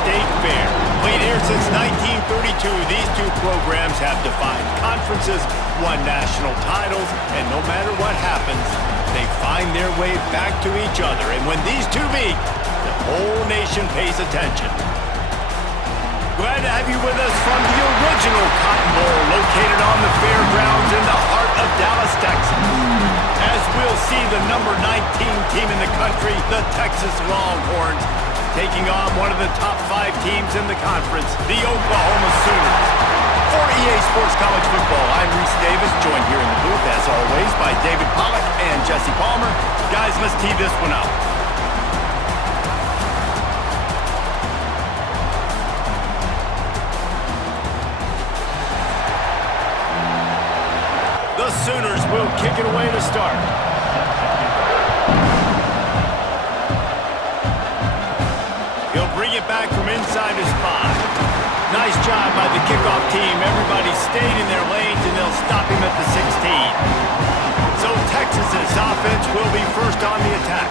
State Fair. Played here since 1932, these two programs have defined conferences, won national titles, and no matter what happens, they find their way back to each other. And when these two meet, the whole nation pays attention. Glad to have you with us from the original Cotton Bowl, located on the fairgrounds in the heart of Dallas, Texas. As we'll see the number 19 team in the country, the Texas Longhorns, taking on one of the top 5 teams in the conference, the Oklahoma Sooners. For EA Sports College Football, I'm Reese Davis, joined here in the booth, as always, by David Pollack and Jesse Palmer. Guys, let's tee this one up. The Sooners will kick it away to start. He'll bring it back from inside his 5. Nice job by the kickoff team. Everybody stayed in their lanes, and they'll stop him at the 16. So Texas's offense will be first on the attack.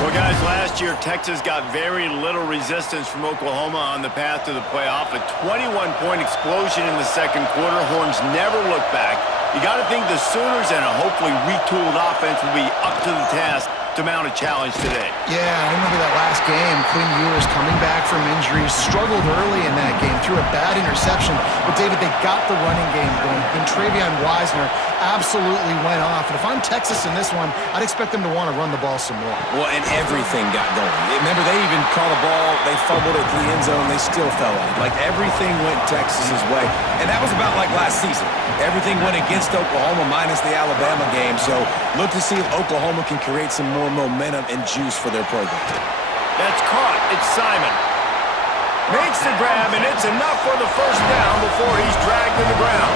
Well, guys, last year Texas got very little resistance from Oklahoma on the path to the playoff. A 21-point explosion in the second quarter. Horns never looked back. You got to think the Sooners and a hopefully retooled offense will be up to the task to mount a challenge today. Yeah, I remember that last game. Quinn Ewers coming back from injury, struggled early in that game, threw a bad interception. But, David, they got the running game going. And Travion Wisner absolutely went off. And if I'm Texas in this one, I'd expect them to want to run the ball some more. Well, and everything got going. Remember, they even caught a ball. They fumbled it to the end zone. They still fell in. Like, everything went Texas's way. And that was about like last season. Everything went against Oklahoma minus the Alabama game. So look to see if Oklahoma can create some more momentum and juice for their program. That's caught. It's Simon. Makes the grab, and it's enough for the first down before he's dragged to the ground.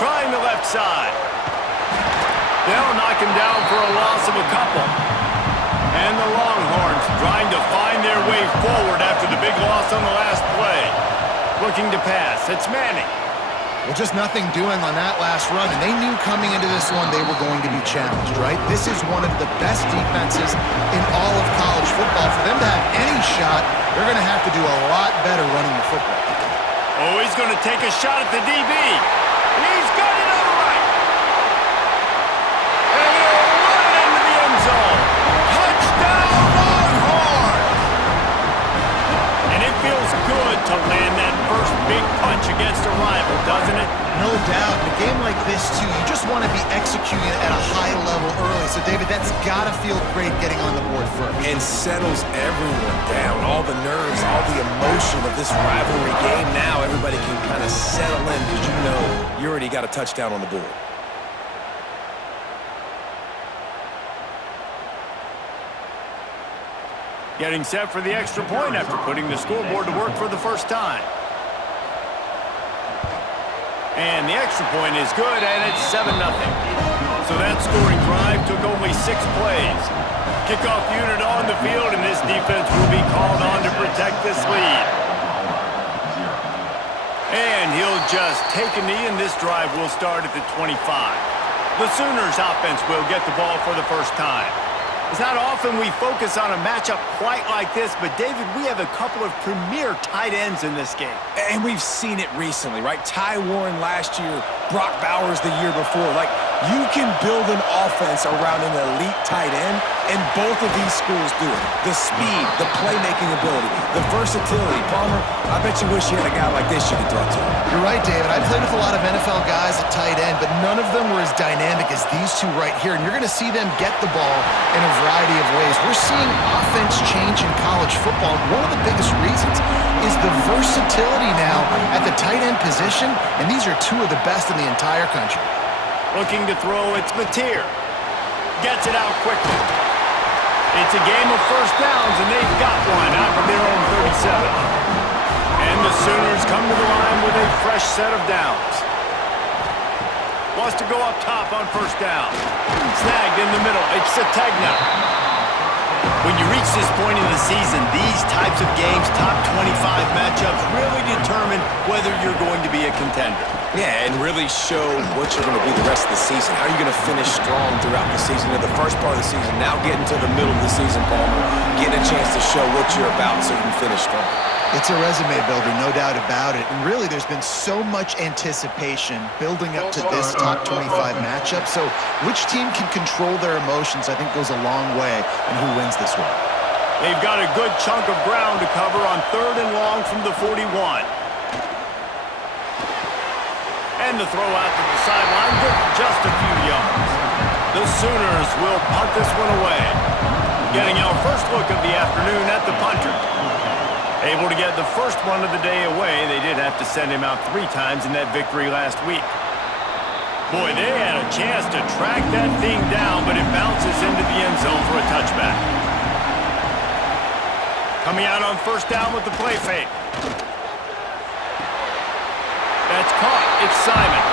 Trying the left side. They'll knock him down for a loss of a couple. And the Longhorns trying to find their way forward after the big loss on the last play. Looking to pass. It's Manning. Well, just nothing doing on that last run, and they knew coming into this one they were going to be challenged, right? This is one of the best defenses in all of college football. For them to have any shot, they're going to have to do a lot better running the football. Oh, he's going to take a shot at the DB. He's got it on the right. And he'll run it into the end zone. Touchdown, Longhorns! And it feels good to land that first big punch against a rival, doesn't it? No doubt. In a game like this, too, you just want to be executing at a high level early. So, David, that's got to feel great getting on the board first. And settles everyone down. All the nerves, all the emotion of this rivalry game. Now everybody can kind of settle in because you know you already got a touchdown on the board. Getting set for the extra point after putting the scoreboard to work for the first time. And the extra point is good, and it's 7-0. So that scoring drive took only 6 plays. Kickoff unit on the field, and this defense will be called on to protect this lead. And he'll just take a knee, and this drive will start at the 25. The Sooners offense will get the ball for the first time. It's not often we focus on a matchup quite like this, but, David, we have a couple of premier tight ends in this game. And we've seen it recently, right? Ty Warren last year, Brock Bowers the year before. Like, you can build an offense around an elite tight end, and both of these schools do it. The speed, the playmaking ability, the versatility. Palmer, I bet you wish you had a guy like this you could throw to. You're right, David. I played with a lot of NFL guys at tight end, but none of them were as dynamic as these two right here. And you're going to see them get the ball in a variety of ways. We're seeing offense change in college football. One of the biggest reasons is the versatility now at the tight end position, and these are two of the best in the entire country. Looking to throw, it's Mateer. Gets it out quickly. It's a game of first downs, and they've got one out from their own 37. And the Sooners come to the line with a fresh set of downs. Wants to go up top on first down. Snagged in the middle. It's Sategna. When you reach this point in the season, these types of games, top 25 matchups, really determine whether you're going to be a contender. Yeah, and really show what you're going to be the rest of the season. How are you going to finish strong throughout the season? In the first part of the season, now getting to the middle of the season, Palmer, getting a chance to show what you're about so you can finish strong. It's a resume builder, no doubt about it. And really, there's been so much anticipation building up to this top 25 matchup. So which team can control their emotions, I think, goes a long way in who wins this one. They've got a good chunk of ground to cover on 3rd and long from the 41. And the throw out to the sideline, good for just a few yards. The Sooners will punt this one away. Getting our first look of the afternoon at the punter. Able to get the first one of the day away. They did have to send him out 3 times in that victory last week. Boy, they had a chance to track that thing down, but it bounces into the end zone for a touchback. Coming out on 1st down with the play fake. That's caught. It's Simon.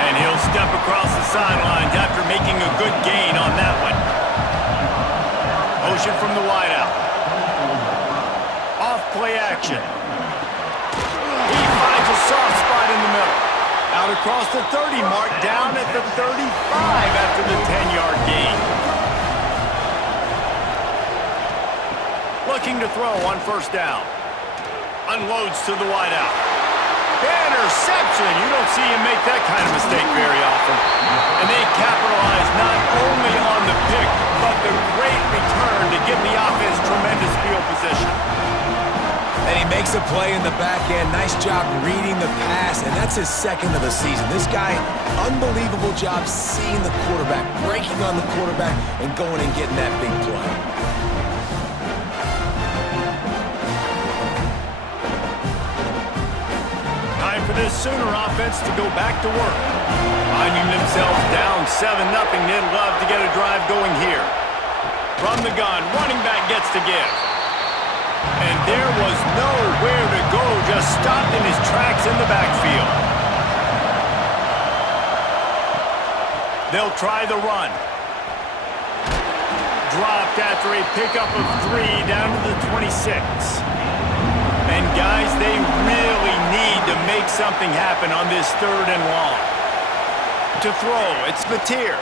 And he'll step across the sidelines after making a good gain on that one. Motion from the wideout. Play action. He finds a soft spot in the middle. Out across the 30 mark, down at the 35 after the 10-yard gain. Looking to throw on 1st down. Unloads to the wideout. Interception. You don't see him make that kind of mistake very often. And they capitalize not only on the pick, but the great return to give the offense tremendous field position. And he makes a play in the back end. Nice job reading the pass, and that's his 2nd of the season. This guy, unbelievable job seeing the quarterback, breaking on the quarterback, and going and getting that big play. Time for this Sooner offense to go back to work. Finding themselves down 7-0, they'd love to get a drive going here. From the gun, running back gets to give. And there was nowhere to go, just stopped in his tracks in the backfield. They'll try the run. Dropped after a pickup of 3 down to the 26. And guys, they really need to make something happen on this 3rd and long. To throw, it's Mateer.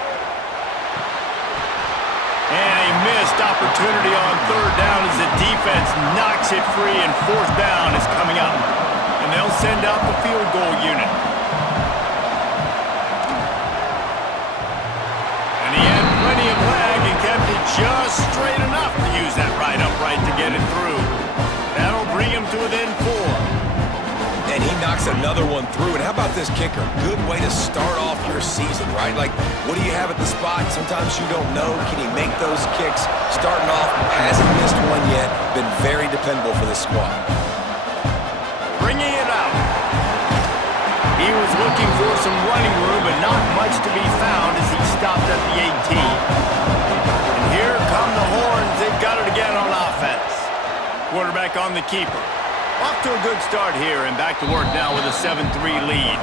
And a missed opportunity on 3rd down as the defense knocks it free, and 4th down is coming up. And they'll send out the field goal unit. And he had plenty of lag and kept it just straight enough to use that right upright to get it through. That'll bring him to within 4. And he knocks another one through. And how about this kicker? Good way to start off your season, right? Like, what do you have at the spot? Sometimes you don't know. Can he make those kicks? Starting off, hasn't missed one yet. Been very dependable for this squad. Bringing it out. He was looking for some running room, but not much to be found as he stopped at the 18. And here come the Horns. They've got it again on offense. Quarterback on the keeper. Off to a good start here, and back to work now with a 7-3 lead.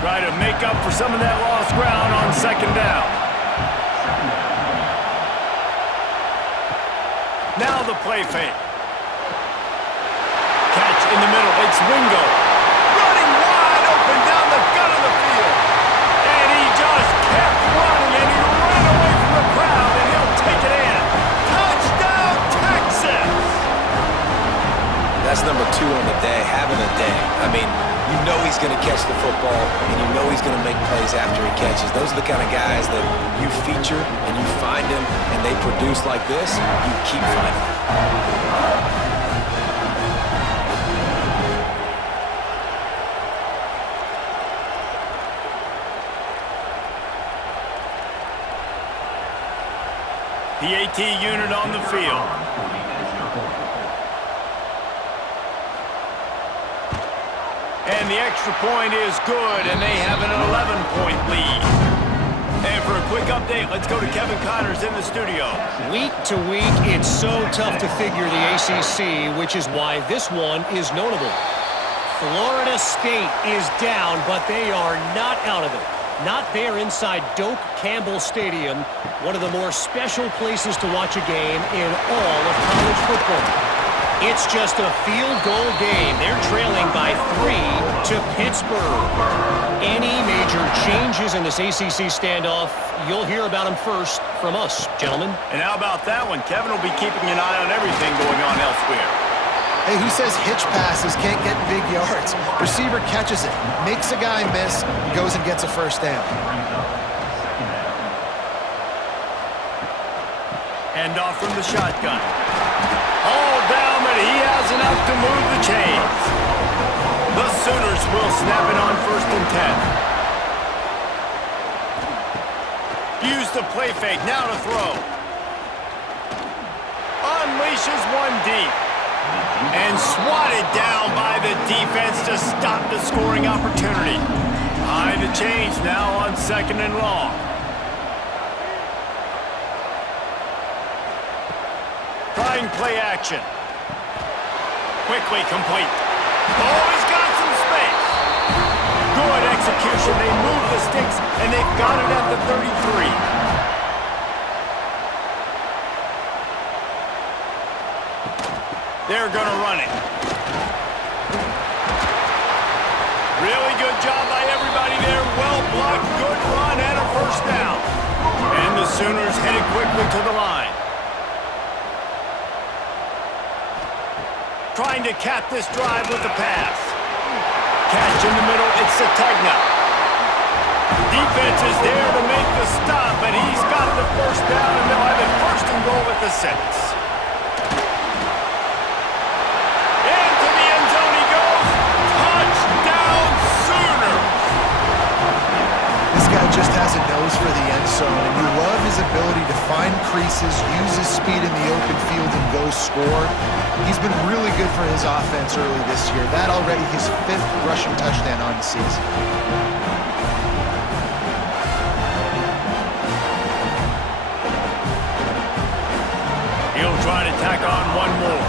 Try to make up for some of that lost ground on 2nd down. Now the play fake. Catch in the middle. It's Wingo. Running wide open down the gut of the field. And he just kept running, and he ran away from the crowd, and he'll take it in. Touchdown, Texas! That's number 2 on the day, having a day. I mean, you know he's going to catch the football, and you know he's going to make plays after he catches. Those are the kind of guys that you feature, and you find them, and they produce like this, you keep finding them. The AT unit on the field. And the extra point is good, and they have an 11-point lead. And for a quick update, let's go to Kevin Connors in the studio. Week to week, it's so tough to figure the ACC, which is why this one is notable. Florida State is down, but they are not out of it. Not there inside Doak Campbell Stadium, one of the more special places to watch a game in all of college football. It's just a field goal game. They're trailing by 3 to Pittsburgh. Any major changes in this ACC standoff, you'll hear about them first from us, gentlemen. And how about that one? Kevin will be keeping an eye on everything going on elsewhere. Hey, who says hitch passes can't get big yards? Receiver catches it, makes a guy miss, goes and gets a first down. Hand off from the shotgun. All down, but he has enough to move the chains. The Sooners will snap it on 1st and 10. Use the play fake, now to throw. Unleashes one deep. And swatted down by the defense to stop the scoring opportunity. Behind the chains now on 2nd and long. Trying play action. Quickly complete. Oh, he's got some space. Good execution. They move the sticks, and they've got it at the 33. They're going to run it. Really good job by everybody there. Well blocked, good run, and a first down. And the Sooners headed quickly to the line. Trying to cap this drive with the pass. Catch in the middle, it's Sategna. Defense is there to make the stop, but he's got the first down, and they'll have it 1st and goal at the 6. Just has a nose for the end zone, and you love his ability to find creases, use his speed in the open field, and go score. He's been really good for his offense early this year. That already his 5th rushing touchdown on the season. He'll try to tack on one more.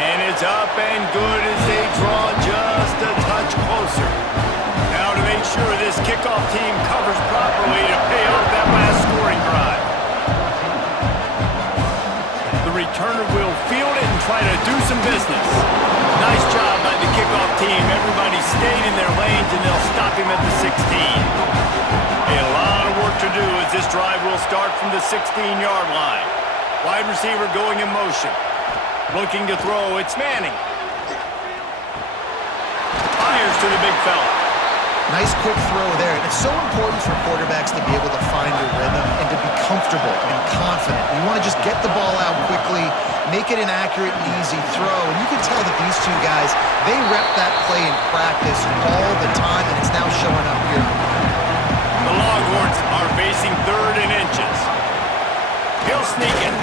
And it's up and good as they draw just a touch closer. Now to make sure this kickoff team covers properly to pay off that last scoring drive. The returner will field it and try to do some business. Nice job by the kickoff team. Everybody stayed in their lanes, and they'll stop him at the 16. A lot of work to do as this drive will start from the 16-yard line. Wide receiver going in motion. Looking to throw, it's Manning. Fires to the big fella. Nice quick throw there. And it's so important for quarterbacks to be able to find a rhythm and to be comfortable and confident. You want to just get the ball out quickly, make it an accurate and easy throw. And you can tell that these two guys, they rep that play in practice all the time, and it's now showing up here. The Longhorns are facing 3rd and inches. He'll sneak it.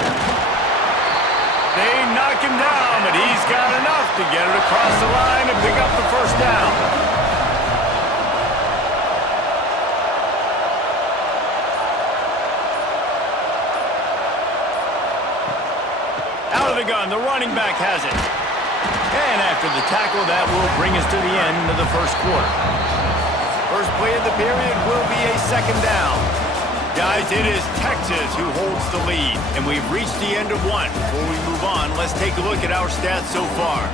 They knock him down, but he's got enough to get it across the line and pick up the first down. Out of the gun, the running back has it. And after the tackle, that will bring us to the end of the first quarter. First play of the period will be a 2nd down. Guys, it is Texas who holds the lead, and we've reached the end of one. Before we move on, let's take a look at our stats so far.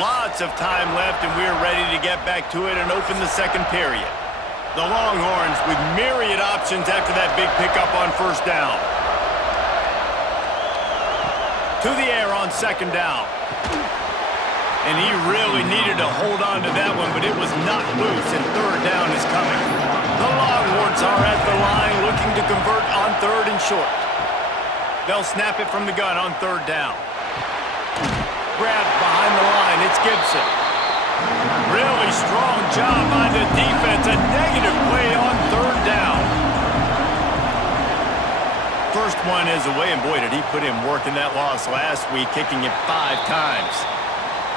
Lots of time left, and we're ready to get back to it and open the 2nd period. The Longhorns with myriad options after that big pickup on 1st down. To the air on 2nd down. And he really needed to hold on to that one, but it was not loose, and 3rd down is coming. The Longhorns are at the line looking to convert on 3rd and short. They'll snap it from the gun on 3rd down. Grabbed behind the line, it's Gibson. Really strong job by the defense, a negative play on 3rd down. First one is away, and boy, did he put in work in that loss last week, kicking it 5 times.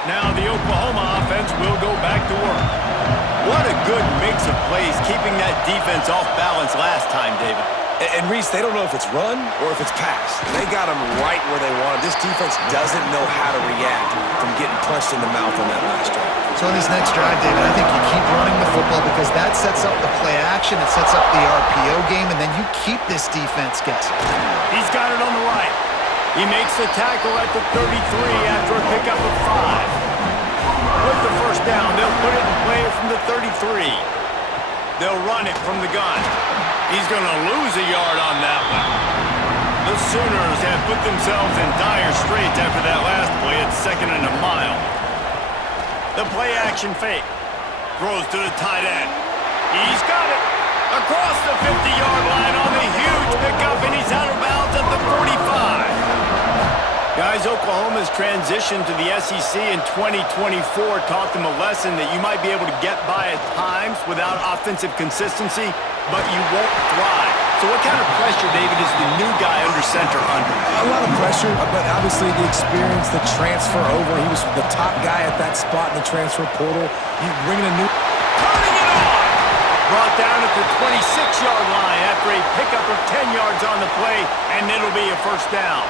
Now the Oklahoma offense will go back to work. What a good mix of plays, keeping that defense off balance last time, David. And Reese, they don't know if it's run or if it's pass. They got them right where they want them. This defense doesn't know how to react from getting punched in the mouth on that last drive. So in this next drive, David, I think you keep running the football because that sets up the play action, it sets up the RPO game, and then you keep this defense guessing. He's got it on the right. He makes the tackle at the 33 after a pickup of 5. With the first down, they'll put it in play from the 33. They'll run it from the gun. He's going to lose a yard on that one. The Sooners have put themselves in dire straits after that last play at 2nd and a mile. The play-action fake. Throws to the tight end. He's got it. Across the 50-yard line on the huge pickup, and he's out of bounds at the 45. Guys, Oklahoma's transition to the SEC in 2024 taught them a lesson that you might be able to get by at times without offensive consistency, but you won't thrive. So what kind of pressure, David, is the new guy under center under? A lot of pressure, but obviously the experience, the transfer over. He was the top guy at that spot in the transfer portal. You bring in a new... Turning it on! Brought down at the 26-yard line after a pickup of 10 yards on the play, and it'll be a first down.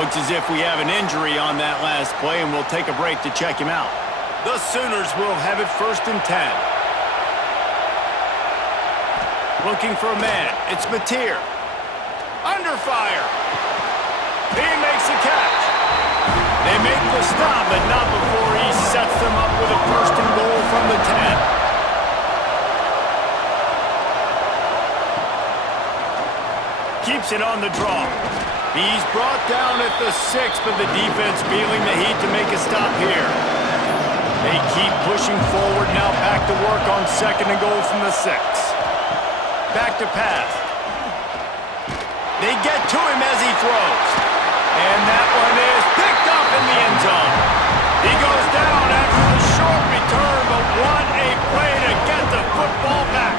Looks as if we have an injury on that last play, and we'll take a break to check him out. The Sooners will have it 1st and 10. Looking for a man. It's Mateer. Under fire. He makes the catch. They make the stop, but not before he sets them up with a 1st and goal from the 10. Keeps it on the draw. He's brought down at the 6, but the defense feeling the heat to make a stop here. They keep pushing forward, now back to work on 2nd and goal from the 6. Back to pass. They get to him as he throws. And that one is picked up in the end zone. He goes down after the short return, but what a play to get the football back.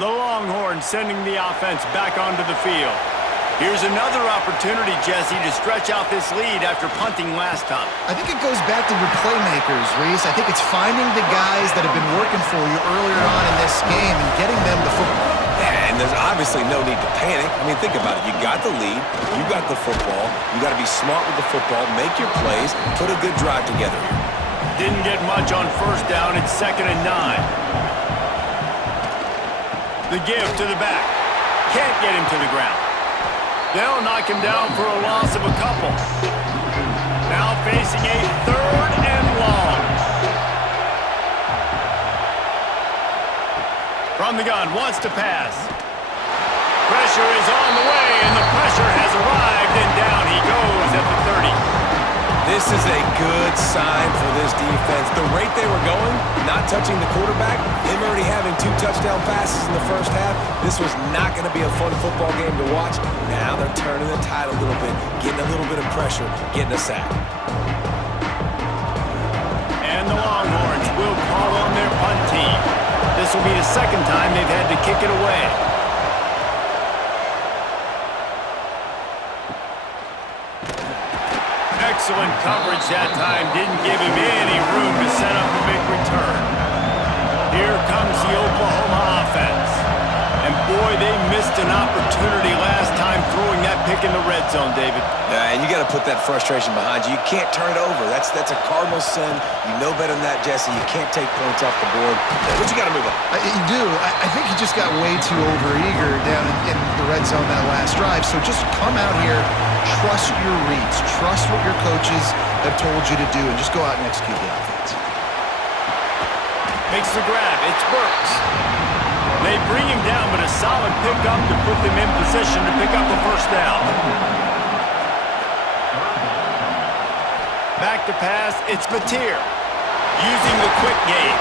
The Longhorns sending the offense back onto the field. Here's another opportunity, Jesse, to stretch out this lead after punting last time. I think it goes back to your playmakers, Reese. I think it's finding the guys that have been working for you earlier on in this game and getting them the football. Yeah, and there's obviously no need to panic. I mean, think about it. You got the lead. You got the football. You got to be smart with the football. Make your plays. Put a good drive together here. Didn't get much on 1st down. It's 2nd and 9. The give to the back. Can't get him to the ground. They'll knock him down for a loss of a couple. Now facing a 3rd and long. From the gun, wants to pass. Pressure is on the way, and the pressure has arrived, and down he goes at the 30. This is a good sign for this defense. The rate they were going, not touching the quarterback, him already having 2 touchdown passes in the first half, this was not going to be a fun football game to watch. Now they're turning the tide a little bit, getting a little bit of pressure, getting a sack. And the Longhorns will call on their punt team. This will be the 2nd time they've had to kick it away. Excellent coverage that time. Didn't give him any room to set up a big return. Here comes the Oklahoma offense. And boy, they missed an opportunity last time throwing that pick in the red zone, David. Yeah, and you got to put that frustration behind you. You can't turn it over. That's a cardinal sin. You know better than that, Jesse. You can't take points off the board. But you got to move on. You do. I think he just got way too overeager down in the red zone that last drive. So just come out here, trust your reads, trust what your coaches have told you to do, and just go out and execute the offense. Makes the grab. It's Burks. They bring him down, but a solid pickup to put them in position to pick up the 1st down. Back to pass, it's Mateer. Using the quick game.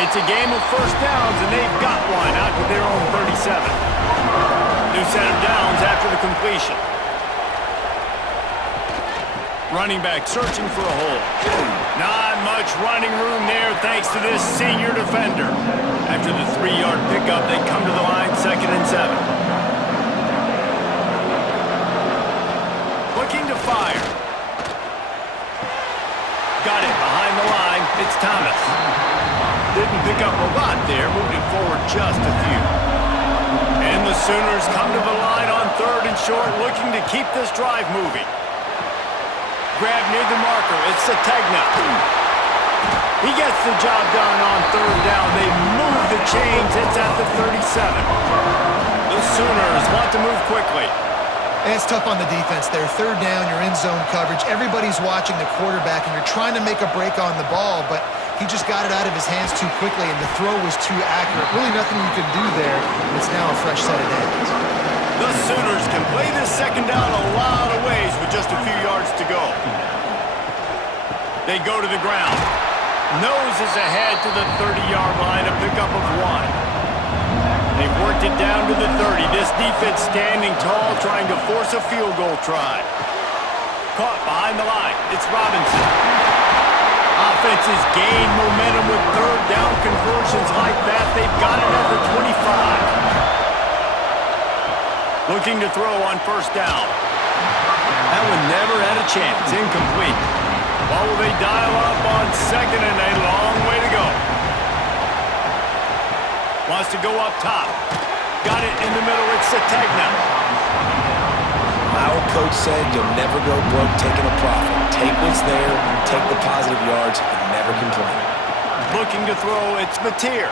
It's a game of 1st downs, and they've got one out to their own 37. New set of downs after the completion. Running back searching for a hole. Not much running room there thanks to this senior defender. After the 3-yard pickup, they come to the line, 2nd and 7. Looking to fire. Got it behind the line. It's Thomas. Didn't pick up a lot there, moving forward just a few. And the Sooners come to the line on 3rd and short, looking to keep this drive moving. Grab near the marker. It's Sategna. He gets the job done on 3rd down. They move the chains. It's at the 37. The Sooners want to move quickly. And it's tough on the defense there. 3rd down, you're in zone coverage. Everybody's watching the quarterback, and you're trying to make a break on the ball, but he just got it out of his hands too quickly, and the throw was too accurate. Really nothing you can do there. It's now a fresh set of downs. The Sooners can play this 2nd down a lot of ways with just a few yards to go. They go to the ground. Noses ahead to the 30-yard line, a pickup of 1. They've worked it down to the 30. This defense standing tall, trying to force a field goal try. Caught behind the line. It's Robinson. Offenses gain momentum with 3rd down conversions like that. They've got it at the 25. Looking to throw on 1st down. That one never had a chance. Incomplete. Well, will they dial up on 2nd and a long way to go? Wants to go up top. Got it in the middle. It's Sategna. Our coach said you'll never go broke taking a profit. Take what's there, take the positive yards, and never complain. Looking to throw. It's Mateer.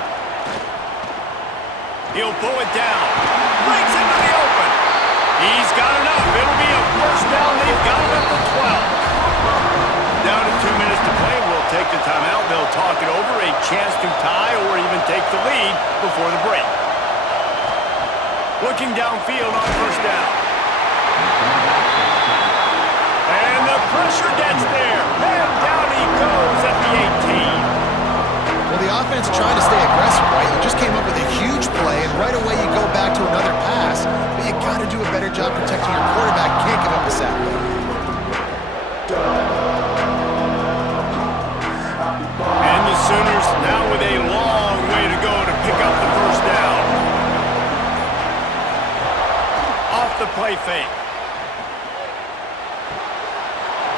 He'll pull it down. Breaks into the open. He's got enough. It'll be a 1st down. They've got him at the 12. Down to 2 minutes to play. We'll take the timeout. They'll talk it over. A chance to tie or even take the lead before the break. Looking downfield on 1st down. And the pressure gets there. And down he goes at the 18. Well, the offense trying to stay aggressive, right? You just came up with a huge play, and right away you go back to another pass. But you got to do a better job protecting your quarterback. Can't give up a sack there. And the Sooners now with a long way to go to pick up the 1st down. Off the play fake.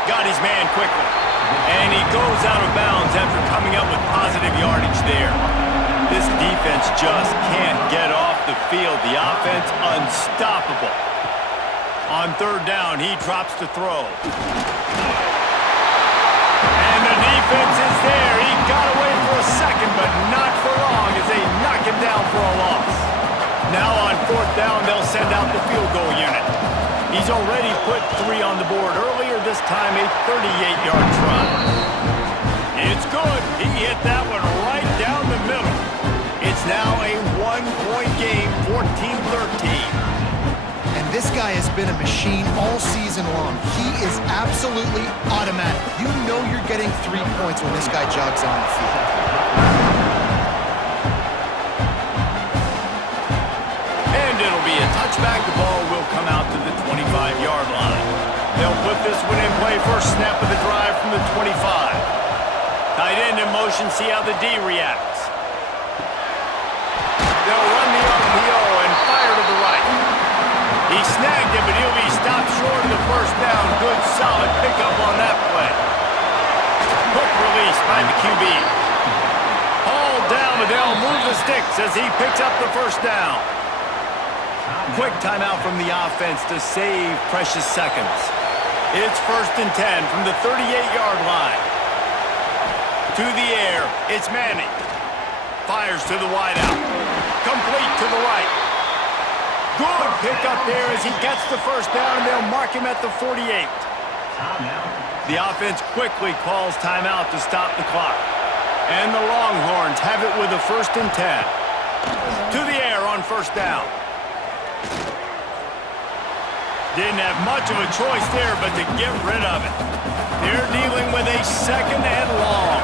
Got his man quickly. And he goes out of bounds after coming up with positive yardage there. This defense just can't get off the field. The offense unstoppable. On 3rd down, he drops to throw. And the defense is there. He got away for a second, but not for long as they knock him down for a loss. Now on 4th down, they'll send out the field goal unit. He's already put 3 on the board earlier, this time a 38-yard try. It's good. He hit that one right down the middle. It's now a 1-point game, 14-13. And this guy has been a machine all season long. He is absolutely automatic. You know you're getting 3 points when this guy jogs on the field. And it'll be a touchback. The ball will come out to the 25-yard line. They'll put this one in play. First snap of the drive from the 25. Tight end in motion, see how the D reacts. They'll run the RPO and fire to the right. He snagged it, but he'll be stopped short of the 1st down. Good, solid pickup on that play. Quick release by the QB. Hauled down, but they'll move the sticks as he picks up the 1st down. Quick timeout from the offense to save precious seconds. It's 1st and 10 from the 38-yard line. To the air, it's Manning. Fires to the wideout. Complete to the right. Good pickup there as he gets the 1st down. They'll mark him at the 48. The offense quickly calls timeout to stop the clock. And the Longhorns have it with a 1st and 10. To the air on 1st down. Didn't have much of a choice there, but to get rid of it. They're dealing with a 2nd and long.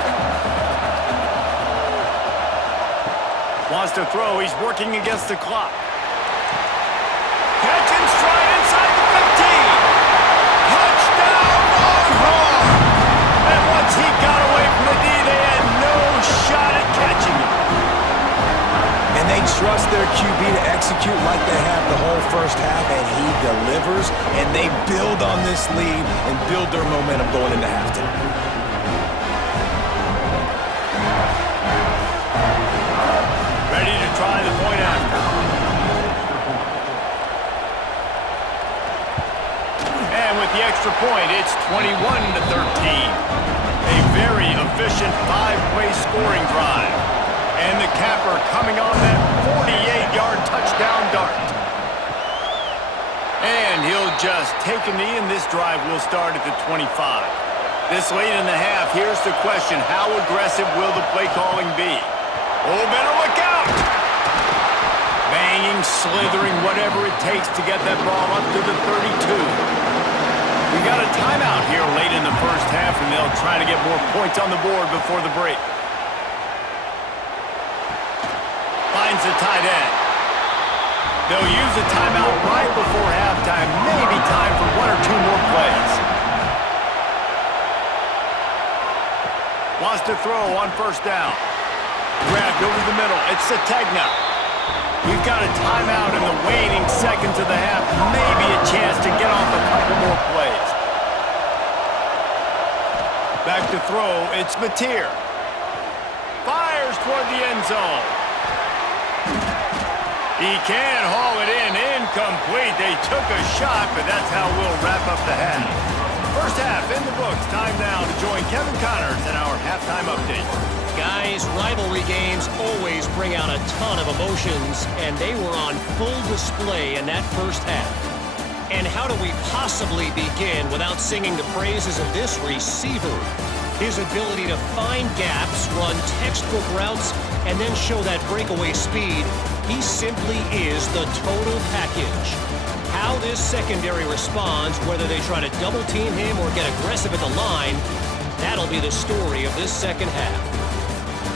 Wants to throw. He's working against the clock. Catch and stride inside the 15. Touchdown, Longhorns! trust their QB to execute like they have the whole first half, and he delivers, and they build on this lead and build their momentum going into halftime. Ready to try the point after. And with the extra point, it's 21-13. A very efficient 5-play scoring drive. And the capper coming on that 48-yard touchdown dart. And he'll just take a knee, and this drive will start at the 25. This late in the half, here's the question: how aggressive will the play calling be? Oh, better look out! Banging, slithering, whatever it takes to get that ball up to the 32. We got a timeout here late in the first half, and they'll try to get more points on the board before the break. Finds the tight end. They'll use a timeout right before halftime. Maybe time for one or two more plays. Wants to throw on first down. Grabbed over the middle. It's Sategna. We've got a timeout in the waning seconds of the half. Maybe a chance to get off a couple more plays. Back to throw. It's Mateer. Fires toward the end zone. He can haul it in. Incomplete. They took a shot, but that's how we'll wrap up the half. First half in the books. Time now to join Kevin Connors in our halftime update. Guys, rivalry games always bring out a ton of emotions, and they were on full display in that first half. And how do we possibly begin without singing the praises of this receiver? His ability to find gaps, run textbook routes, and then show that breakaway speed. He simply is the total package. How this secondary responds, whether they try to double-team him or get aggressive at the line, that'll be the story of this second half.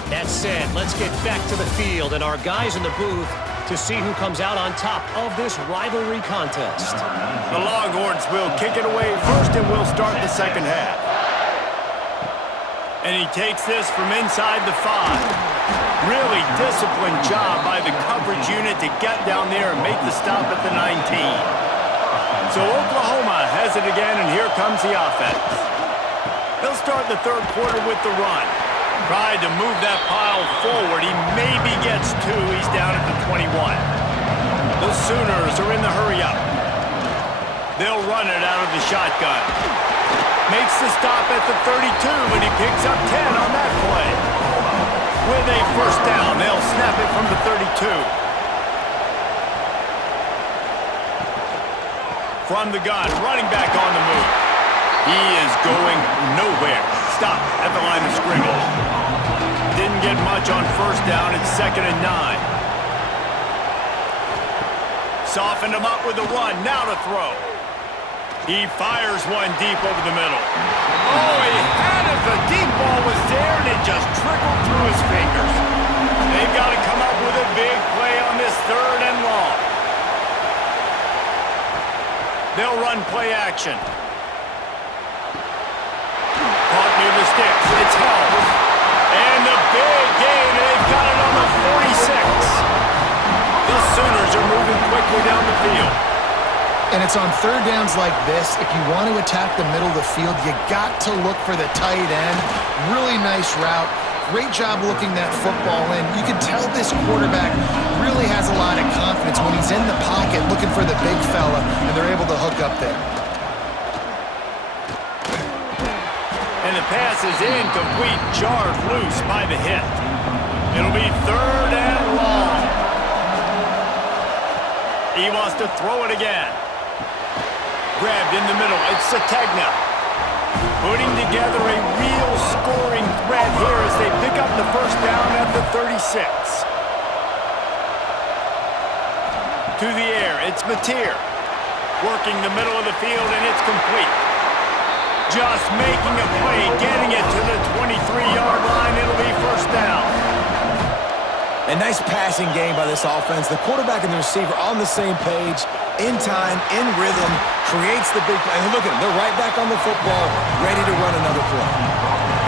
That said, let's get back to the field and our guys in the booth to see who comes out on top of this rivalry contest. The Longhorns will kick it away first, and we'll start the second half. And he takes this from inside the 5. Really disciplined job by the coverage unit to get down there and make the stop at the 19. So Oklahoma has it again, and here comes the offense. They'll start the third quarter with the run. Tried to move that pile forward. He maybe gets 2. He's down at the 21. The Sooners are in the hurry-up. They'll run it out of the shotgun. Makes the stop at the 32, and he picks up 10 on that play. With a first down, they'll snap it from the 32. From the gun, running back on the move. He is going nowhere. Stop at the line of scrimmage. Didn't get much on first down. It's 2nd and 9. Softened him up with the run. Now to throw. He fires one deep over the middle. Oh, he had it. The deep ball was there, and it just trickled through his fingers. They've got to come up with a big play on this 3rd and long. They'll run play action. Caught near the sticks. It's held. And the big gain, and they've got it on the 46. The Sooners are moving quickly down the field. And it's on third downs like this. If you want to attack the middle of the field, you got to look for the tight end. Really nice route. Great job looking that football in. You can tell this quarterback really has a lot of confidence when he's in the pocket looking for the big fella, and they're able to hook up there. And the pass is incomplete, jarred loose by the hit. It'll be 3rd and long. He wants to throw it again. Grabbed in the middle. It's Sategna. Putting together a real scoring threat here as they pick up the first down at the 36. To the air. It's Mateer. Working the middle of the field, and it's complete. Just making a play, getting it to the 23-yard line. It'll be first down. A nice passing game by this offense. The quarterback and the receiver on the same page, in time, in rhythm, creates the big play. And look at them. They're right back on the football, ready to run another play.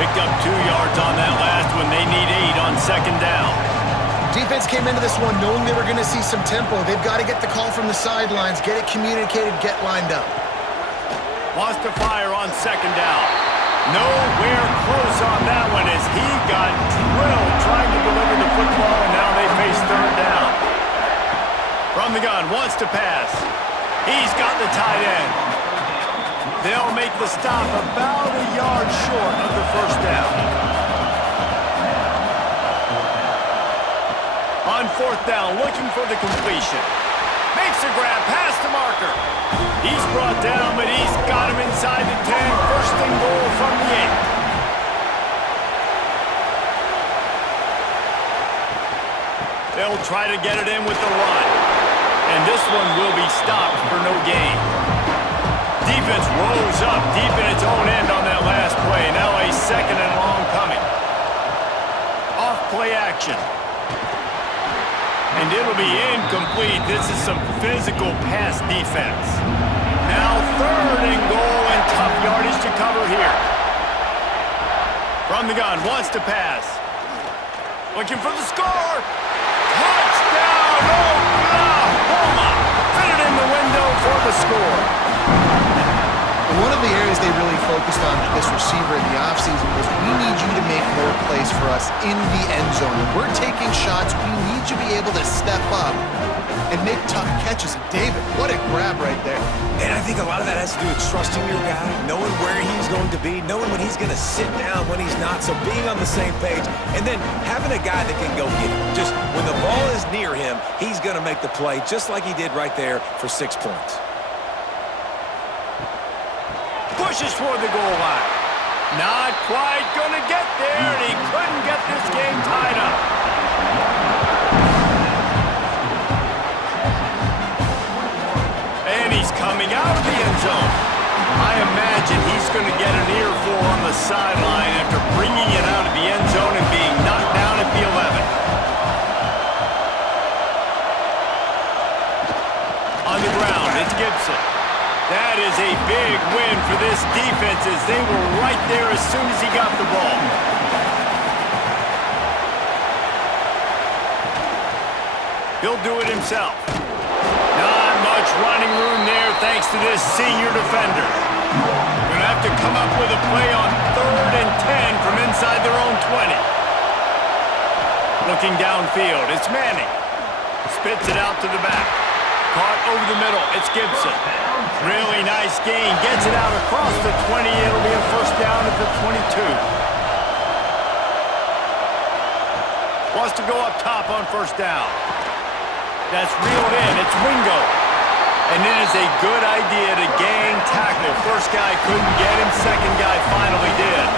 Picked up 2 yards on that last one. They need 8 on 2nd down. Defense came into this one knowing they were going to see some tempo. They've got to get the call from the sidelines, get it communicated, get lined up. Wants to fire on second down. Nowhere close on that one as he got drilled trying to deliver the football, and now they face third down. From the gun, wants to pass. He's got the tight end. They'll make the stop about a yard short of the first down. On fourth down, looking for the completion. Makes a grab past the marker. He's brought down, but he's got him inside the 10. First and goal from the 8. They'll try to get it in with the run. And this one will be stopped for no gain. Defense rose up deep in its own end on that last play. Now a second and long coming. Off play action. And it'll be incomplete. This is some physical pass defense. Now third and goal and tough yardage to cover here. From the gun, wants to pass. Looking for the score. Touchdown, Oklahoma. Fit it in the window for the score. One of the areas they really focused on with this receiver in the offseason was we need you to make more plays for us in the end zone. When we're taking shots, we need you to be able to step up and make tough catches. And David, what a grab right there. And I think a lot of that has to do with trusting your guy, knowing where he's going to be, knowing when he's going to sit down, when he's not. So being on the same page, and then having a guy that can go get it. Just when the ball is near him, he's going to make the play just like he did right there for 6 points. Pushes for the goal line. Not quite going to get there, and he couldn't get this game tied up. And he's coming out of the end zone. I imagine he's going to get an earful on the sideline after bringing it out of the end zone and being knocked down at the 11. On the ground, it's Gibson. That is a big win for this defense as they were right there as soon as he got the ball. He'll do it himself. Not much running room there thanks to this senior defender. Gonna have to come up with a play on 3rd and 10 from inside their own 20. Looking downfield, it's Manning. Spits it out to the back. Caught over the middle, it's Gibson. Really nice gain, gets it out across the 20. It'll be a first down at the 22. Wants to go up top on first down. That's reeled in, it's Wingo. And it is a good idea to gang tackle. First guy couldn't get him, second guy finally did.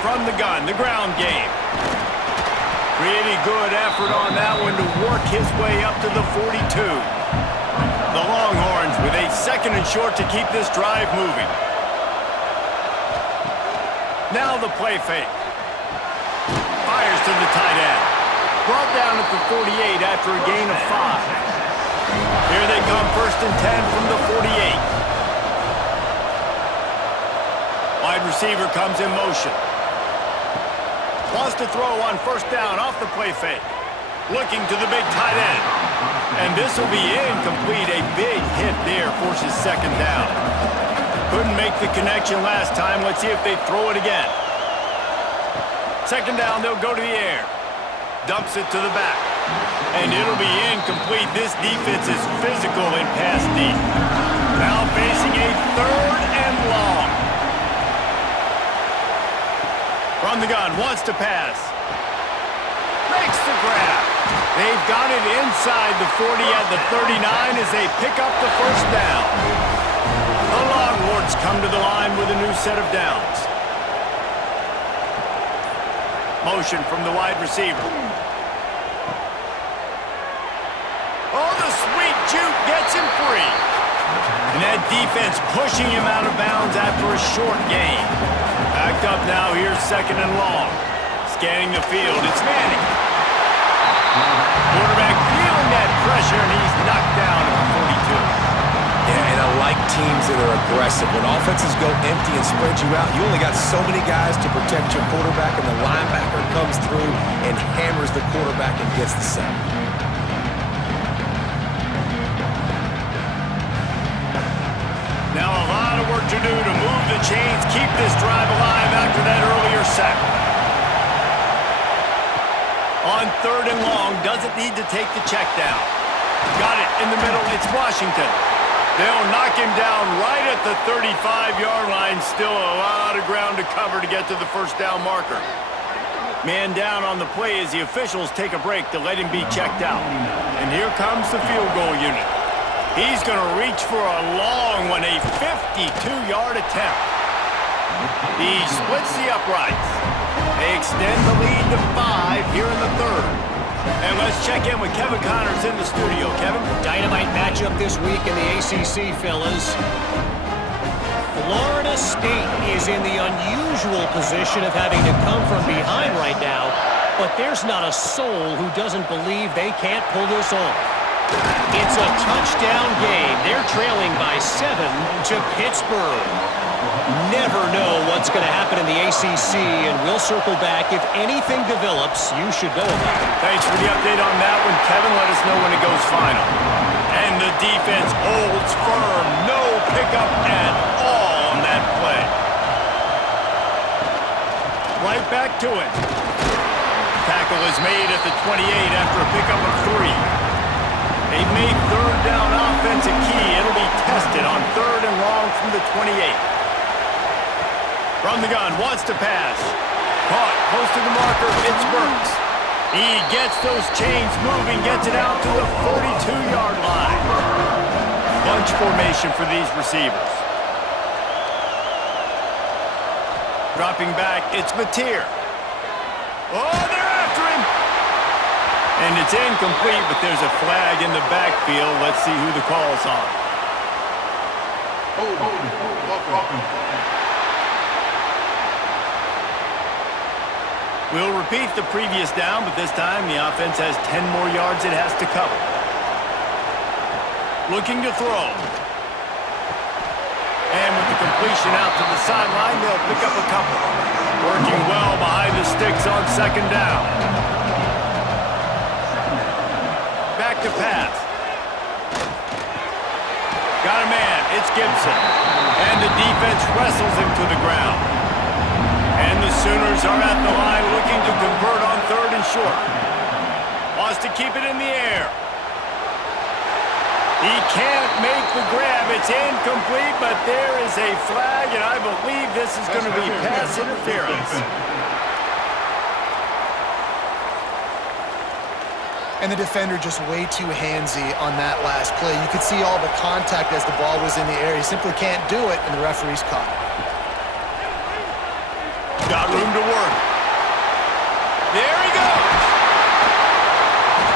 From the gun, the ground game. Pretty good effort on that one to work his way up to the 42. The Longhorns with a second and short to keep this drive moving. Now the play fake. Fires to the tight end. Brought down at the 48 after a gain of 5. Here they come, first and 10 from the 48. Wide receiver comes in motion. Wants to throw on first down off the play fake. Looking to the big tight end. And this will be incomplete. A big hit there forces second down. Couldn't make the connection last time. Let's see if they throw it again. Second down, they'll go to the air. Dumps it to the back. And it'll be incomplete. This defense is physical in pass deep. Now facing a 3rd and long. From the gun, wants to pass. Makes the grab. They've got it inside the 40 at the 39 as they pick up the first down. The Longhorns come to the line with a new set of downs. Motion from the wide receiver. Oh, the sweet juke gets him free. And that defense pushing him out of bounds after a short gain. Backed up now, here's second and long. Scanning the field, it's Manning. Quarterback feeling that pressure, and he's knocked down at the 42. Yeah, and I like teams that are aggressive. When offenses go empty and spread you out, you only got so many guys to protect your quarterback, and the linebacker comes through and hammers the quarterback and gets the sack. Now a lot of work to do to move the chains, keep this drive alive after that earlier sack. On 3rd and long, doesn't need to take the check down. Got it in the middle, it's Washington. They'll knock him down right at the 35-yard line. Still a lot of ground to cover to get to the first down marker. Man down on the play as the officials take a break to let him be checked out. And here comes the field goal unit. He's going to reach for a long one, a 52-yard attempt. He splits the uprights. They extend the lead to 5 here in the 3rd. And let's check in with Kevin Connors in the studio. Kevin? Dynamite matchup this week in the ACC, fellas. Florida State is in the unusual position of having to come from behind right now, but there's not a soul who doesn't believe they can't pull this off. It's a touchdown game. They're trailing by 7 to Pittsburgh. Never know what's going to happen in the ACC, and we'll circle back. If anything develops, you should know about it. Thanks for the update on that one, Kevin. Let us know when it goes final. And the defense holds firm. No pickup at all on that play. Right back to it. Tackle is made at the 28 after a pickup of 3. They've made 3rd down offense a key. It'll be tested on 3rd and long from the 28. From the gun, wants to pass. Caught, close to the marker, it's Burks. He gets those chains moving, gets it out to the 42-yard line. Bunch formation for these receivers. Dropping back, it's Mateer. Oh, they're after him! And it's incomplete, but there's a flag in the backfield. Let's see who the call's on. We'll repeat the previous down, but this time the offense has 10 more yards it has to cover. Looking to throw. And with the completion out to the sideline, they'll pick up a couple. Working well behind the sticks on 2nd down. Back to pass. Got a man, it's Gibson. And the defense wrestles him to the ground. And the Sooners are at the line looking to convert on 3rd and short. Wants to keep it in the air. He can't make the grab. It's incomplete, but there is a flag, and I believe this is going to be pass interference. And the defender just way too handsy on that last play. You could see all the contact as the ball was in the air. He simply can't do it, and the referee's caught it. Got room to work. There he goes.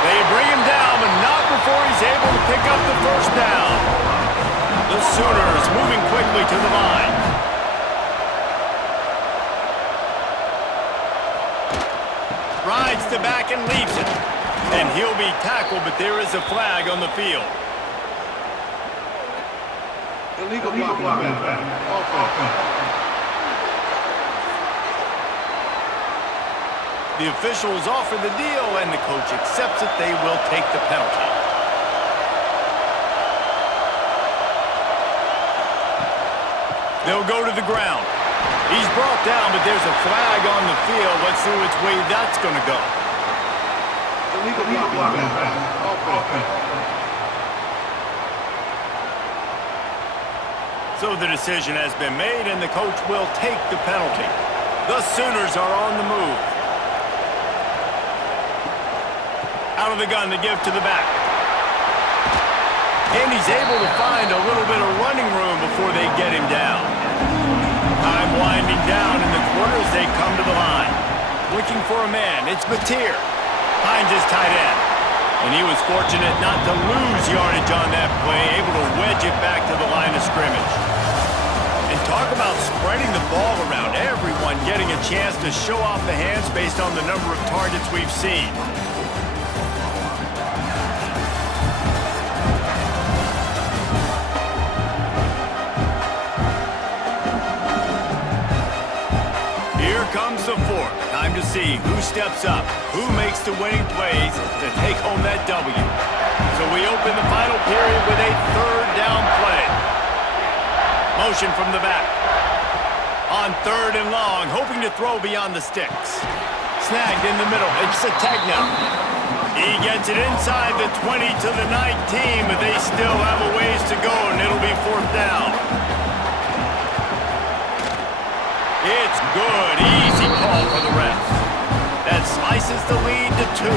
They bring him down, but not before he's able to pick up the first down. The Sooners moving quickly to the line. Rides the back and leaves it. And he'll be tackled, but there is a flag on the field. Illegal block. The officials offer the deal, and the coach accepts it. They will take the penalty. They'll go to the ground. He's brought down, but there's a flag on the field. Let's see which way that's going to go. Illegal block. So the decision has been made, and the coach will take the penalty. The Sooners are on the move. Out of the gun to give to the back. And he's able to find a little bit of running room before they get him down. Time winding down in the corner as they come to the line. Looking for a man. It's Mateer. Finds his tight end. And he was fortunate not to lose yardage on that play, able to wedge it back to the line of scrimmage. And talk about spreading the ball around. Everyone getting a chance to show off the hands based on the number of targets we've seen. close up. Who makes the winning plays to take home that W? So we open the final period with a third down play. Motion from the back. On third and long, hoping to throw beyond the sticks. Snagged in the middle. It's a tag now. He gets it inside the 20 to the 19, but they still have a ways to go, and it'll be fourth down. It's good. Easy call for the refs. That slices the lead to 2.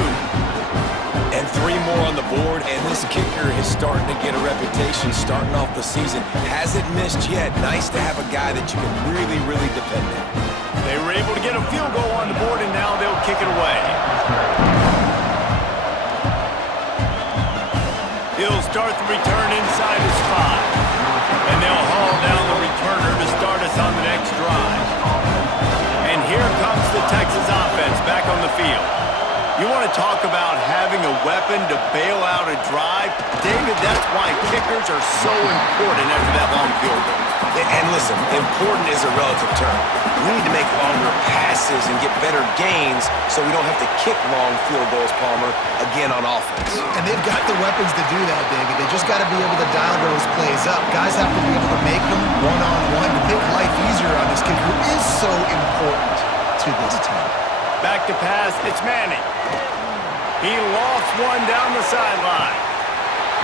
And 3 more on the board, and this kicker is starting to get a reputation starting off the season. Hasn't missed yet. Nice to have a guy that you can really, really depend on. They were able to get a field goal on the board, and now they'll kick it away. He'll start the return inside his 5. And they'll haul down the returner to start us on the next drive. And here comes the Texas offense back on the field. You want to talk about having a weapon to bail out a drive? David, that's why kickers are so important after that long field goal. And listen, important is a relative term. We need to make longer passes and get better gains so we don't have to kick long field goals, Palmer, again on offense. And they've got the weapons to do that, David. They just got to be able to dial those plays up. Guys have to be able to make them one-on-one to make life easier on this kid who is so important to this team. Back to pass, it's Manning. He lost one down the sideline.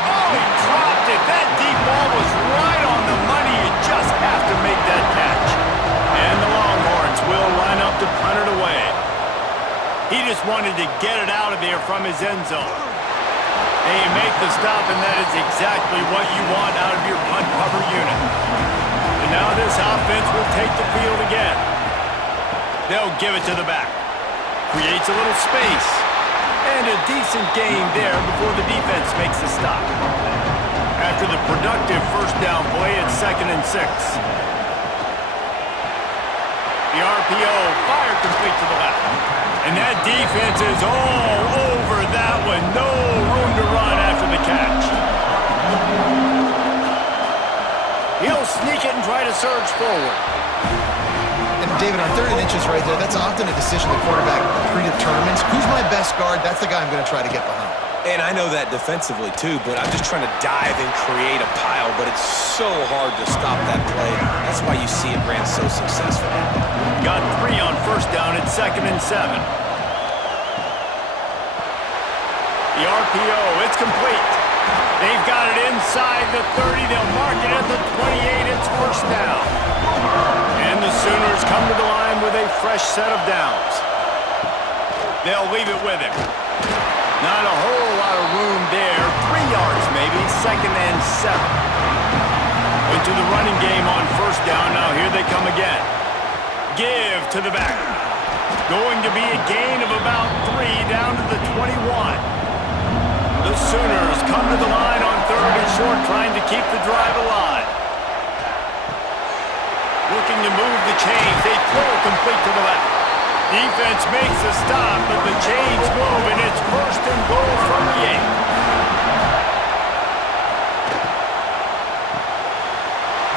Oh, he dropped it. That deep ball was right on the money. You just have to make that catch. And the Longhorns will line up to punt it away. He just wanted to get it out of there from his end zone. And you make the stop, and that is exactly what you want out of your punt cover unit. And now this offense will take the field again. They'll give it to the back. Creates a little space. And a decent gain there before the defense makes the stop. After the productive first down play, it's 2nd and 6. The RPO, fire complete to the left. And that defense is all over that one. No room to run after the catch. He'll sneak it and try to surge forward. And David, on 3rd and inches right there, that's often a decision the quarterback predetermines. Who's my best guard? That's the guy I'm going to try to get behind. And I know that defensively too, but I'm just trying to dive and create a pile, but it's so hard to stop that play. That's why you see it ran so successful. Got 3 on first down at 2nd and 7. The RPO, it's complete. They've got it inside the 30. They'll mark it at the 28. It's first down. And the Sooners come to the line with a fresh set of downs. They'll leave it with him. Not a whole lot of room there. 3 yards maybe, 2nd and 7. Went to the running game on first down. Now here they come again. Give to the back. Going to be a gain of about 3 down to the 21. The Sooners come to the line on 3rd and short, trying to keep the drive alive. Looking to move the chains. They throw it complete to the left. Defense makes a stop, but the chains move, and it's 1st and goal from the 8.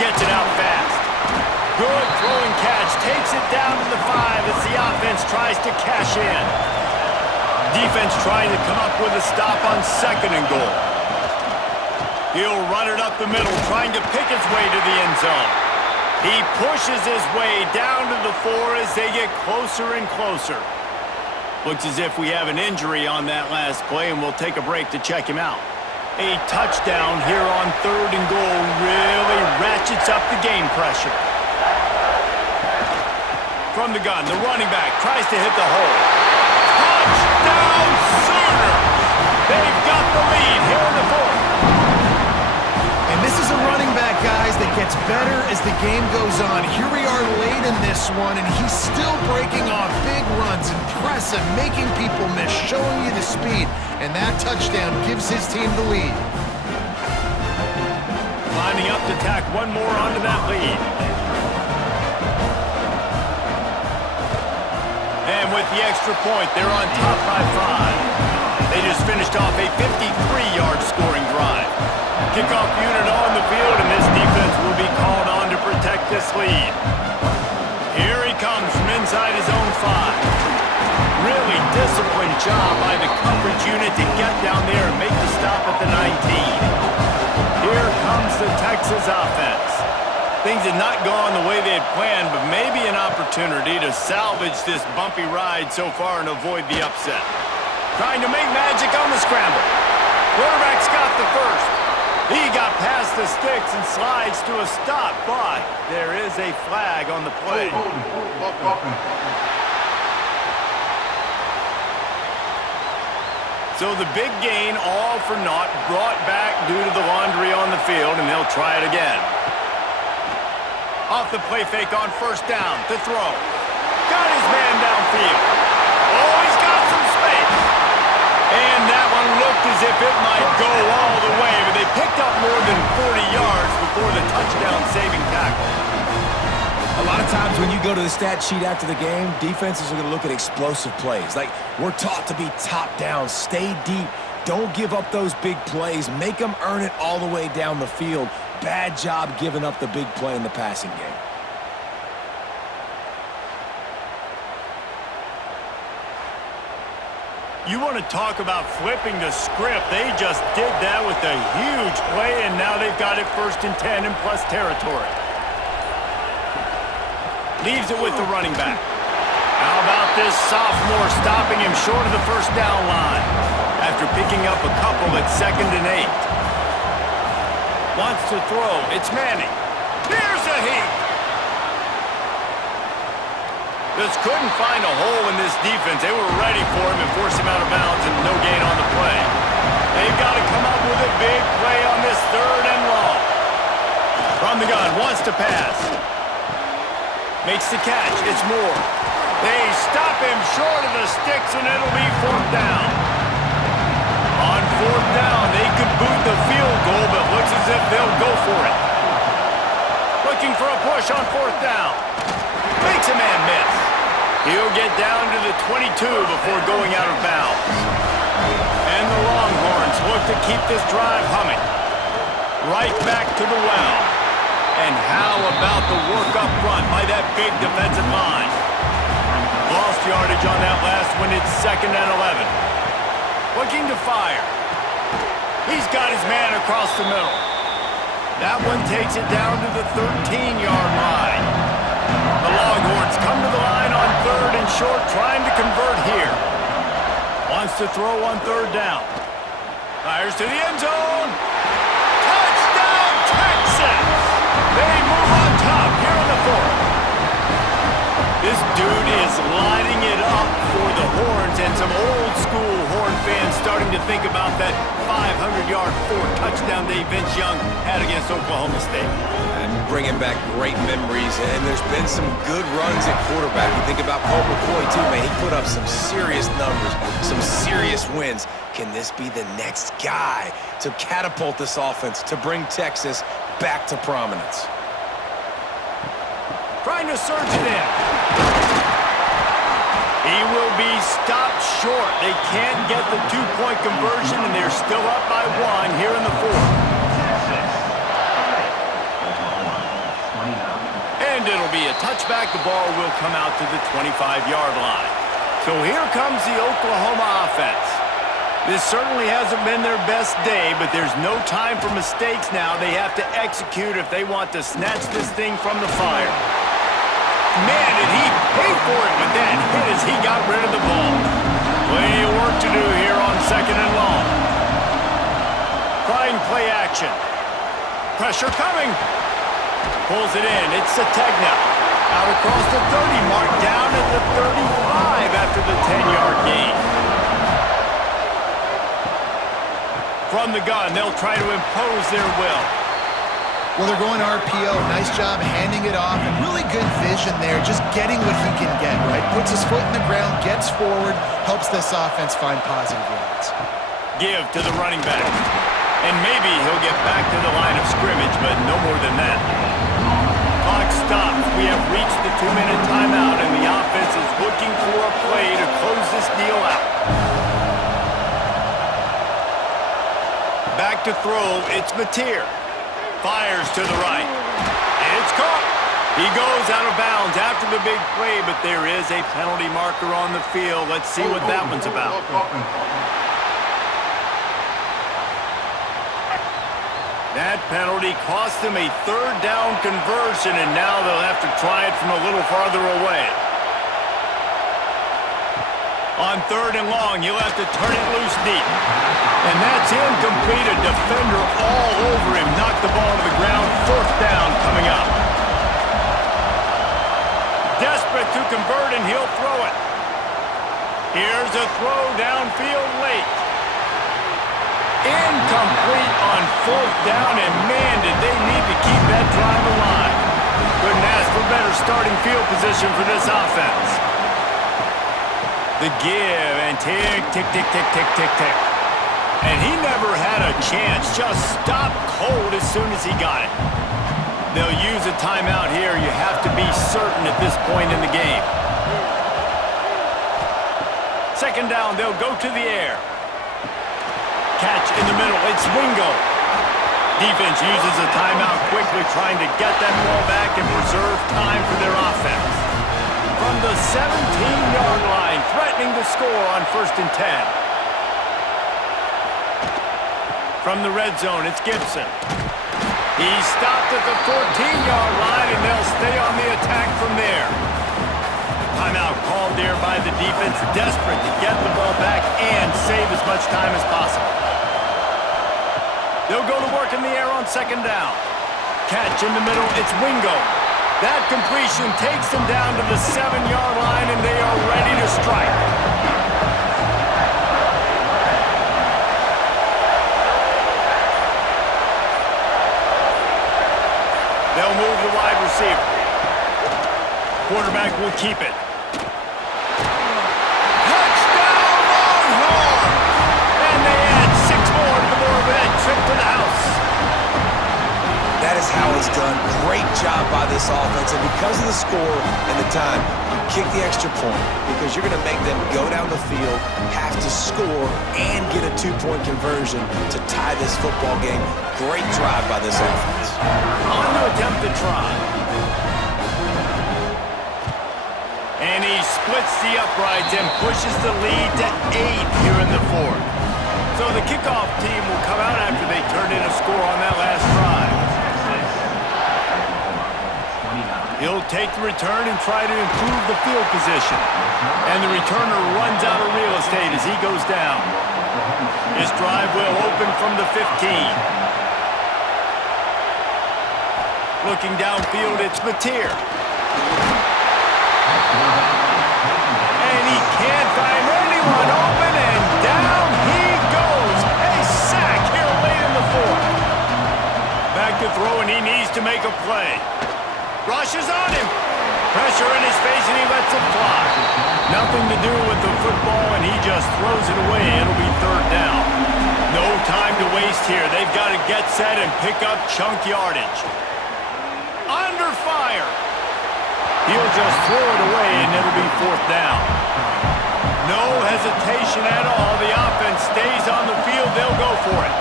Gets it out fast. Good throwing catch. Takes it down to the 5 as the offense tries to cash in. Defense trying to come up with a stop on 2nd and goal. He'll run it up the middle, trying to pick his way to the end zone. He pushes his way down to the 4 as they get closer and closer. Looks as if we have an injury on that last play, and we'll take a break to check him out. A touchdown here on 3rd and goal really ratchets up the game pressure. From the gun, the running back tries to hit the hole. Touchdown Sooners! They've got the lead here in the 4th. And this is a running back, guys, that gets better as the game goes on. Here we are late in this one, and he's still breaking off big runs, impressive, making people miss, showing you the speed. And that touchdown gives his team the lead. Lining up to tack one more onto that lead. And with the extra point, they're on top by 5. They just finished off a 53-yard scoring drive. Kickoff unit on the field, and this defense will be called on to protect this lead. Here he comes from inside his own 5. Really job by the coverage unit to get down there and make the stop at the 19. Here comes the Texas offense. Things had not gone the way they had planned, but maybe an opportunity to salvage this bumpy ride so far and avoid the upset. Trying to make magic on the scramble. Quarterback's got the first. He got past the sticks and slides to a stop, but there is a flag on the play. So the big gain, all for naught, brought back due to the laundry on the field, and they'll try it again. Off the play fake on first down to throw. Got his man downfield. Oh, he's got some space. And that one looked as if it might go all the way, but they picked up more than 40 yards before the touchdown-saving tackle. A lot of times when you go to the stat sheet after the game, defenses are going to look at explosive plays. Like, we're taught to be top down, stay deep, don't give up those big plays, make them earn it all the way down the field. Bad job giving up the big play in the passing game. You want to talk about flipping the script. They just did that with a huge play, and now they've got it 1st and 10 in plus territory. Leaves it with the running back. How about this sophomore stopping him short of the first down line after picking up a couple at 2nd and 8. Wants to throw. It's Manning. Here's a heat. Just couldn't find a hole in this defense. They were ready for him and forced him out of bounds, and no gain on the play. They've got to come up with a big play on this 3rd and long. From the gun, wants to pass. Makes the catch. It's Moore. They stop him short of the sticks, and it'll be 4th down. On 4th down, they could boot the field goal, but looks as if they'll go for it. Looking for a push on 4th down. Makes a man miss. He'll get down to the 22 before going out of bounds. And the Longhorns look to keep this drive humming. Right back to the well. And how about the work up front by that big defensive line? Lost yardage on that last one. It's 2nd and 11. Looking to fire. He's got his man across the middle. That one takes it down to the 13-yard line. The Longhorns come to the line on 3rd and short, trying to convert here. Wants to throw on 3rd down. Fires to the end zone. Touchdown, Texas! They move on top here in the 4th. This dude is lighting it up for the Horns, and some old-school Horn fans starting to think about that 500-yard 4-touchdown day Vince Young had against Oklahoma State. And bringing back great memories, and there's been some good runs at quarterback. You think about Colt McCoy, too, man. He put up some serious numbers, some serious wins. Can this be the next guy to catapult this offense, to bring Texas back to prominence? Trying to surge it in. He will be stopped short. They can't get the 2-point conversion, and they're still up by 1 here in the 4th. And it'll be a touchback. The ball will come out to the 25-yard line. So here comes the Oklahoma offense. This certainly hasn't been their best day, but there's no time for mistakes now. They have to execute if they want to snatch this thing from the fire. Man, did he pay for it with that hit as he got rid of the ball. Plenty of work to do here on 2nd and long. Trying play action. Pressure coming. Pulls it in. It's Sategna. Out across the 30 mark, down at the 35 after the 10-yard gain. From the gun, they'll try to impose their will. Well, they're going RPO. Nice job handing it off, and really good vision there, just getting what he can get, right? Puts his foot in the ground, gets forward, helps this offense find positive yards. Give to the running back. And maybe he'll get back to the line of scrimmage, but no more than that. Clock stops. We have reached the 2-minute timeout, and the offense is looking for a play to close this deal out. Back to throw. It's Mateer. Fires to the right. It's caught. He goes out of bounds after the big play, but there is a penalty marker on the field. Let's see what that one's about. That penalty cost them a third down conversion, and now they'll have to try it from a little farther away. On 3rd and long, you'll have to turn it loose deep. And that's incomplete. A defender all over him. Knocked the ball to the ground. 4th down coming up. Desperate to convert, and he'll throw it. Here's a throw downfield late. Incomplete on 4th down, and man, did they need to keep that drive alive. Couldn't ask for better starting field position for this offense. The give, and tick, tick, tick, tick, tick, tick, tick. And he never had a chance. Just stopped cold as soon as he got it. They'll use a timeout here. You have to be certain at this point in the game. 2nd down, they'll go to the air. Catch in the middle, it's Wingo. Defense uses a timeout quickly, trying to get that ball back and preserve time for their offense. From the 17-yard line, threatening to score on 1st and 10. From the red zone, it's Gibson. He's stopped at the 14-yard line, and they'll stay on the attack from there. Timeout called there by the defense, desperate to get the ball back and save as much time as possible. They'll go to work in the air on 2nd down. Catch in the middle, it's Wingo. That completion takes them down to the 7-yard line, and they are ready to strike. They'll move the wide receiver. Quarterback will keep it. Touchdown, Longhorns! And they add 6 more to the board with that trip to the house. That is how it's done. Great job by this offense. And because of the score and the time, you kick the extra point because you're going to make them go down the field, have to score, and get a 2-point conversion to tie this football game. Great drive by this offense. On to attempt to try. And he splits the uprights and pushes the lead to 8 here in the 4th. So the kickoff team will come out after they turn in a score on that last drive. He'll take the return and try to improve the field position. And the returner runs out of real estate as he goes down. This drive will open from the 15. Looking downfield, it's Mateer. And he can't find anyone open, and down he goes. A sack here late in the 4th. Back to throw, and he needs to make a play. Rushes on him. Pressure in his face, and he lets it fly. Nothing to do with the football, and he just throws it away. It'll be 3rd down. No time to waste here. They've got to get set and pick up chunk yardage. Under fire. He'll just throw it away, and it'll be 4th down. No hesitation at all. The offense stays on the field. They'll go for it.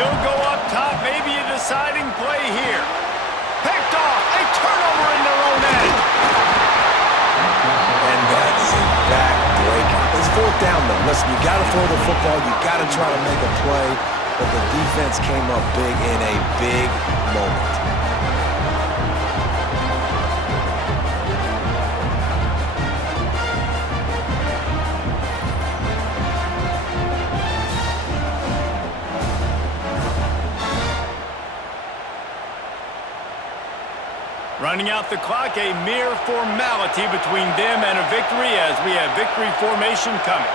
He'll go up top. Maybe a deciding play here. Picked off. A turnover in their own end. And that's a back-breaker. It's 4th down, though. Listen, you got to throw the football. You got to try to make a play. But the defense came up big in a big moment. Running out the clock, a mere formality between them and a victory as we have victory formation coming.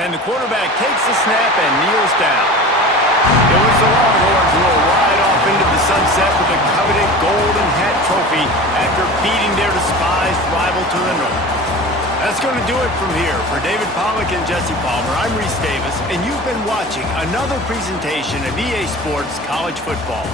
And the quarterback takes the snap and kneels down. It was the Longhorns who will ride off into the sunset with the coveted golden hat trophy after beating their despised rival to the north. That's going to do it from here. For David Pollack and Jesse Palmer, I'm Reese Davis, and you've been watching another presentation of EA Sports College Football.